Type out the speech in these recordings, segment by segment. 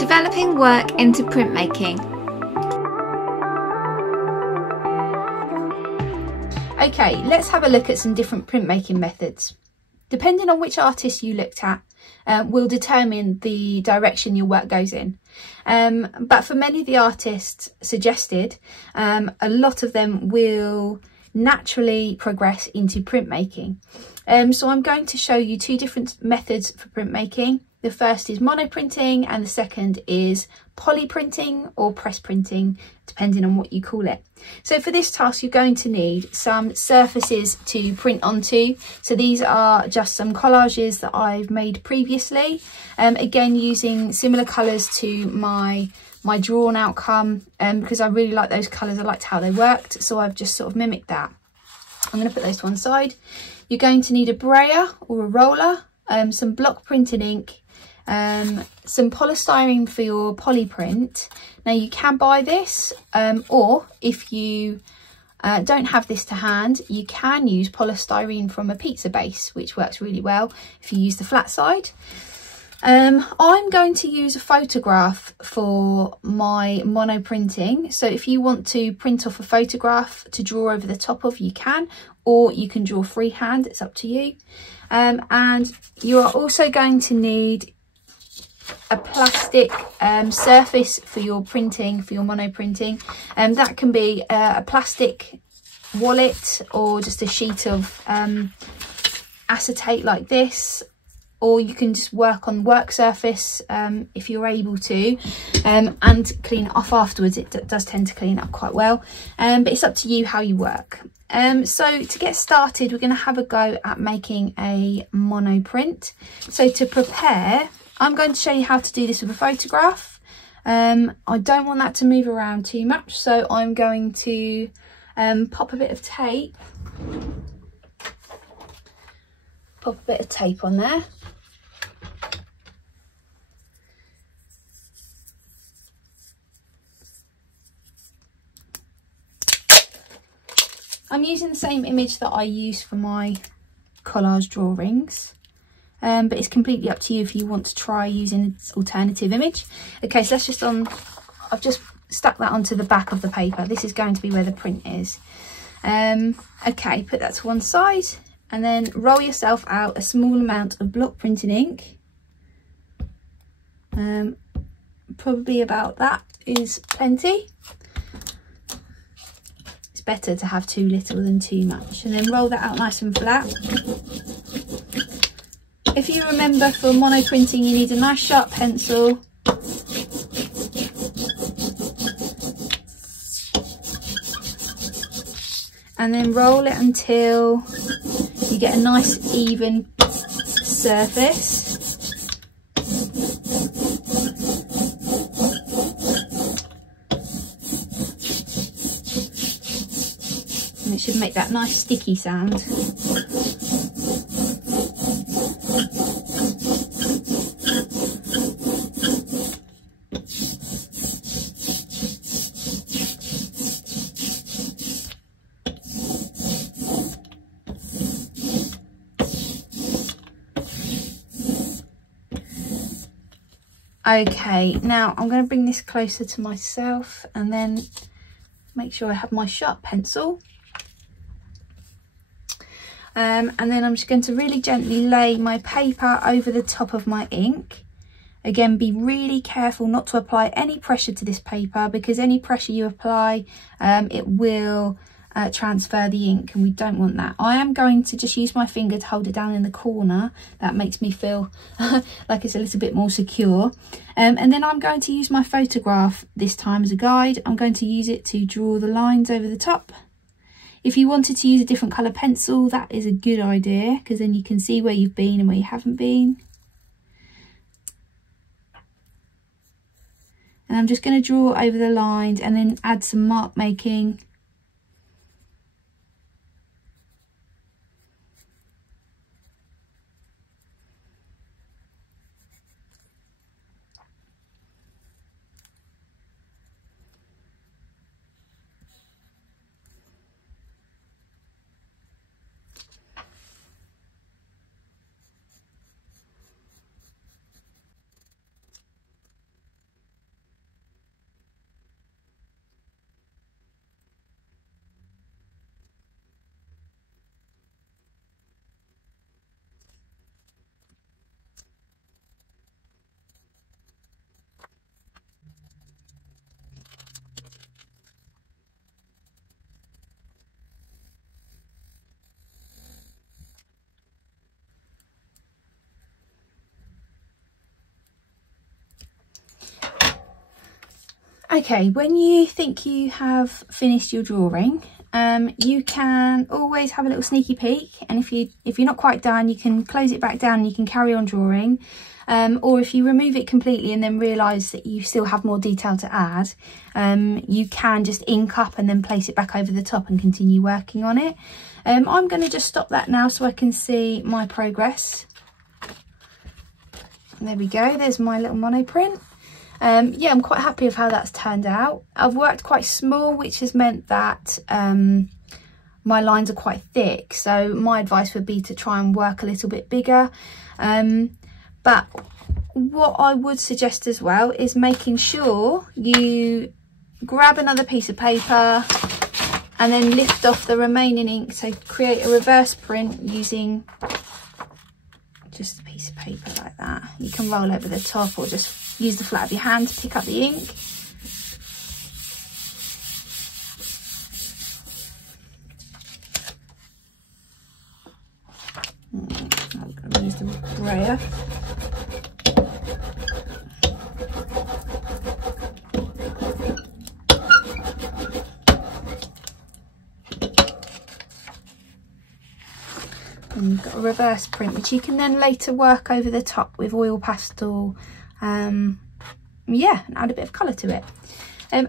Developing work into printmaking. Okay, let's have a look at some different printmaking methods. Depending on which artist you looked at, will determine the direction your work goes in. But for many of the artists suggested, a lot of them will naturally progress into printmaking. So I'm going to show you two different methods for printmaking. The first is monoprinting and the second is polyprinting or press printing, depending on what you call it. So for this task, you're going to need some surfaces to print onto. So these are just some collages that I've made previously. Again, using similar colours to my drawn outcome, because I really like those colours. I liked how they worked, so I've just sort of mimicked that. I'm going to put those to one side. You're going to need a brayer or a roller, some block printed ink, some polystyrene for your polyprint. Now you can buy this, or if you don't have this to hand, you can use polystyrene from a pizza base, which works really well if you use the flat side. I'm going to use a photograph for my mono printing. So if you want to print off a photograph to draw over the top of, you can, or you can draw freehand, it's up to you. And you are also going to need a plastic surface for your printing, for your mono printing. That can be a plastic wallet or just a sheet of acetate like this, or you can just work on work surface if you're able to, and clean it off afterwards. It does tend to clean up quite well, but it's up to you how you work. So to get started, we're going to have a go at making a mono print. So to prepare, I'm going to show you how to do this with a photograph. I don't want that to move around too much, so I'm going to pop a bit of tape on there. I'm using the same image that I use for my collage drawings, but it's completely up to you if you want to try using an alternative image. Okay, so I've just stuck that onto the back of the paper. This is going to be where the print is. Okay, put that to one side and then roll yourself out a small amount of block printed ink. Probably about that is plenty. It's better to have too little than too much, and then roll that out nice and flat. If you remember, for mono printing you need a nice sharp pencil, and then roll it until you get a nice even surface. And it should make that nice sticky sound. Okay, now I'm going to bring this closer to myself and then make sure I have my sharp pencil. And then I'm just going to really gently lay my paper over the top of my ink. Again, be really careful not to apply any pressure to this paper, because any pressure you apply, it will transfer the ink, and we don't want that. I am going to just use my finger to hold it down in the corner. That makes me feel like it's a little bit more secure. And then I'm going to use my photograph this time as a guide. I'm going to use it to draw the lines over the top. If you wanted to use a different colour pencil, that is a good idea, because then you can see where you've been and where you haven't been. And I'm just going to draw over the lines and then add some mark making. Okay, when you think you have finished your drawing, you can always have a little sneaky peek, and if you're not quite done, you can close it back down and you can carry on drawing. Or if you remove it completely and then realise that you still have more detail to add, you can just ink up and then place it back over the top and continue working on it. I'm going to just stop that now so I can see my progress. And there we go, there's my little mono print. Yeah, I'm quite happy with how that's turned out. I've worked quite small, which has meant that my lines are quite thick, so my advice would be to try and work a little bit bigger. But what I would suggest as well is making sure you grab another piece of paper and then lift off the remaining ink, so create a reverse print using just a piece of paper like that. You can roll over the top or just use the flat of your hand to pick up the ink. I'm going to use the brayer. And you've got a reverse print, which you can then later work over the top with oil pastel, yeah, and add a bit of colour to it.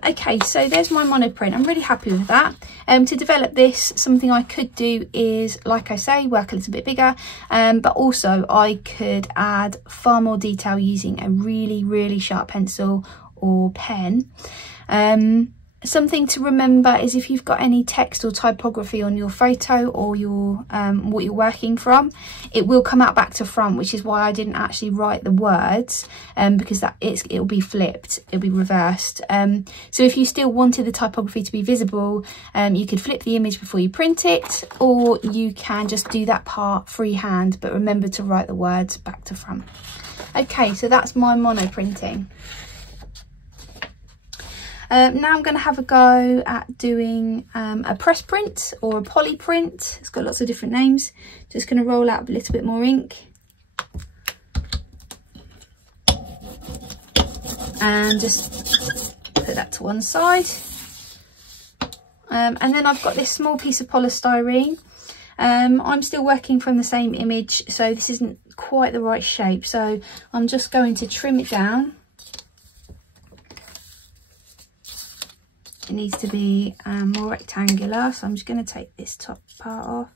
Okay, so there's my mono print. I'm really happy with that. To develop this, something I could do is, like I say, work a little bit bigger, but also I could add far more detail using a really, really sharp pencil or pen. Something to remember is if you've got any text or typography on your photo or your what you're working from, it will come out back to front, which is why I didn't actually write the words, because it'll be flipped, it'll be reversed. So if you still wanted the typography to be visible, you could flip the image before you print it, or you can just do that part freehand, but remember to write the words back to front. Okay, so that's my mono printing. Now I'm going to have a go at doing a press print or a poly print. It's got lots of different names. Just going to roll out a little bit more ink. And just put that to one side. And then I've got this small piece of polystyrene. I'm still working from the same image, so this isn't quite the right shape. So I'm just going to trim it down. It needs to be more rectangular, so I'm just going to take this top part off.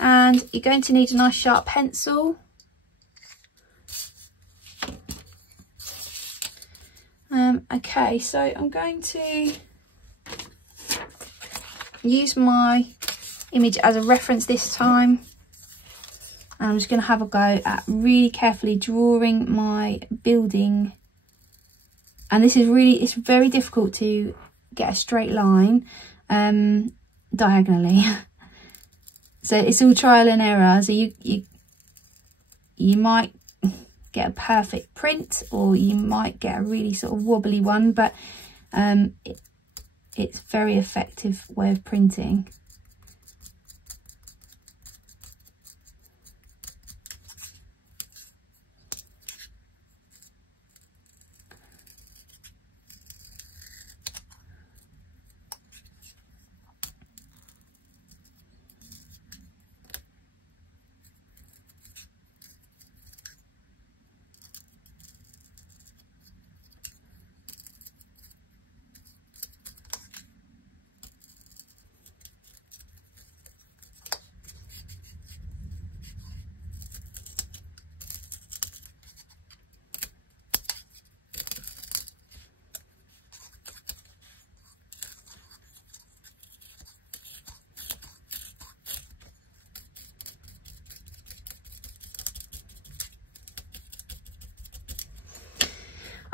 And you're going to need a nice sharp pencil. Okay, so I'm going to use my image as a reference this time. And I'm just going to have a go at really carefully drawing my building. And this is really, it's very difficult to get a straight line diagonally. So it's all trial and error. So you might get a perfect print, or you might get a really sort of wobbly one, but it's a very effective way of printing.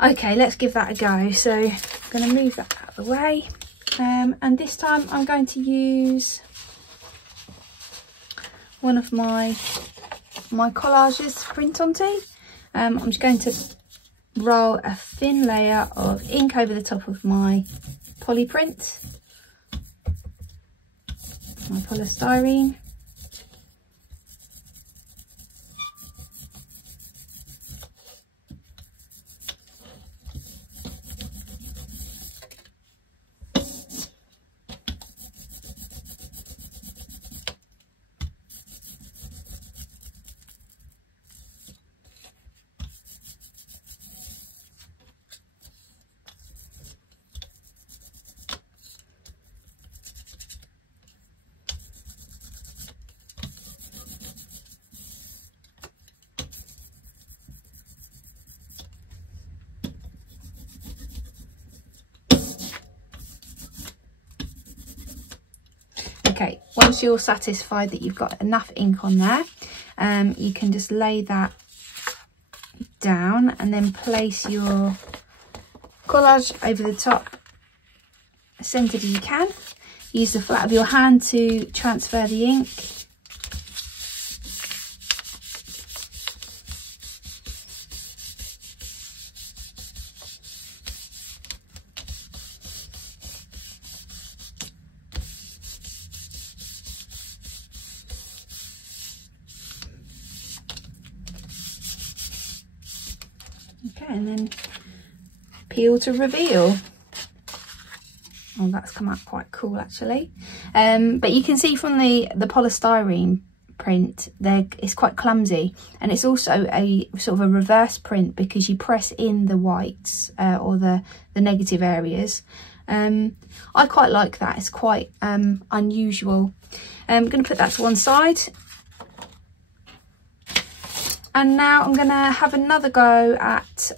Okay, let's give that a go. So I'm going to move that out of the way, and this time I'm going to use one of my collages to print onto. I'm just going to roll a thin layer of ink over the top of my poly print, my polystyrene. Okay, once you're satisfied that you've got enough ink on there, you can just lay that down and then place your collage over the top, as centered as you can. Use the flat of your hand to transfer the ink. Okay, and then peel to reveal. Oh, that's come out quite cool actually. But you can see from the polystyrene print there, it's quite clumsy, and it's also a sort of a reverse print because you press in the whites or the negative areas. I quite like that. It's quite unusual. I'm going to put that to one side. And now I'm going to have another go at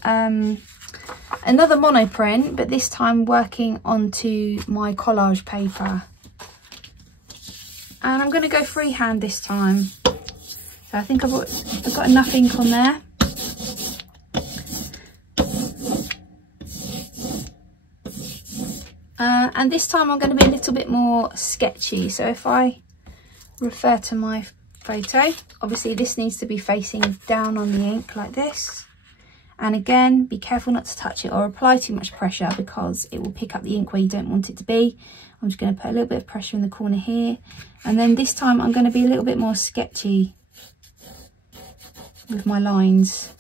another mono print, but this time working onto my collage paper. And I'm going to go freehand this time. So I think I've got enough ink on there. And this time I'm going to be a little bit more sketchy. So if I refer to my photo, obviously this needs to be facing down on the ink like this, and again be careful not to touch it or apply too much pressure because it will pick up the ink where you don't want it to be. I'm just going to put a little bit of pressure in the corner here, and then this time I'm going to be a little bit more sketchy with my lines.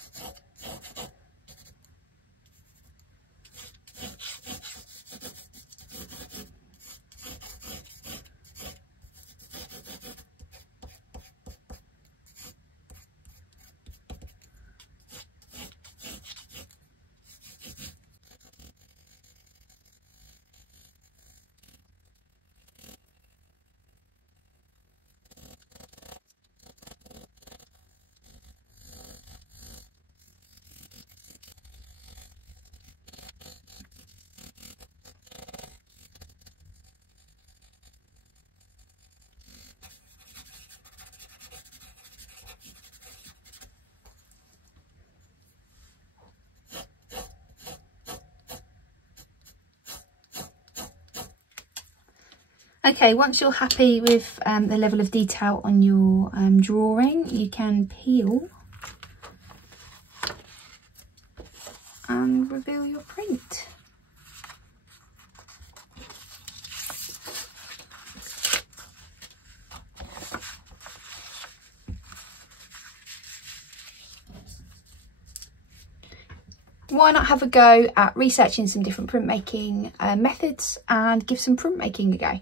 Okay, once you're happy with the level of detail on your drawing, you can peel and reveal your print. Why not have a go at researching some different printmaking methods and give some printmaking a go?